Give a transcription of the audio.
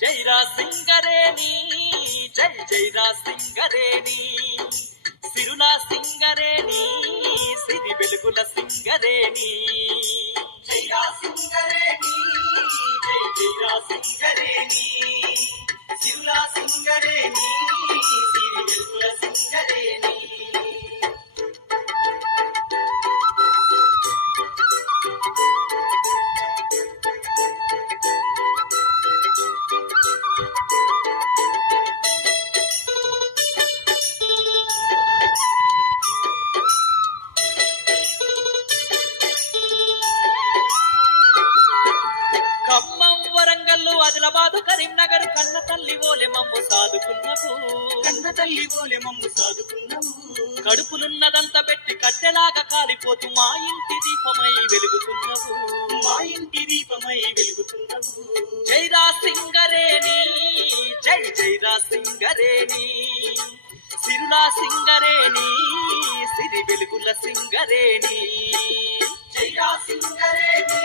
జైరా సింగరేణి జై జైరా సింగరేణి సిరుల సింగరేణి సిరి వెలుగుల సింగరేణి జైరా సింగరేణి జై జైరా సింగరేణి సిరుల సింగరేణి సిరి వెలుగుల సింగరేణి ఆదిలాబాదు కరీంనగర్ కన్న తల్లి ఓలె మమ్ము సాదుకున్నవు కన్న తల్లి ఓలె మమ్ము సాదుకున్నవు కడుపులున్నదంత పెట్టి కట్టెలాగా కాలిపోతూ మా ఇంటి దీపమై వెలుగుతున్నవు మా ఇంటి దీపమై వెలుగుతున్నవు జైరా సింగరేణి జై జైరా సింగరేణి సిరులా సింగరేణి సిరి వెలుగుల సింగరేణి జైరా సింగరేణి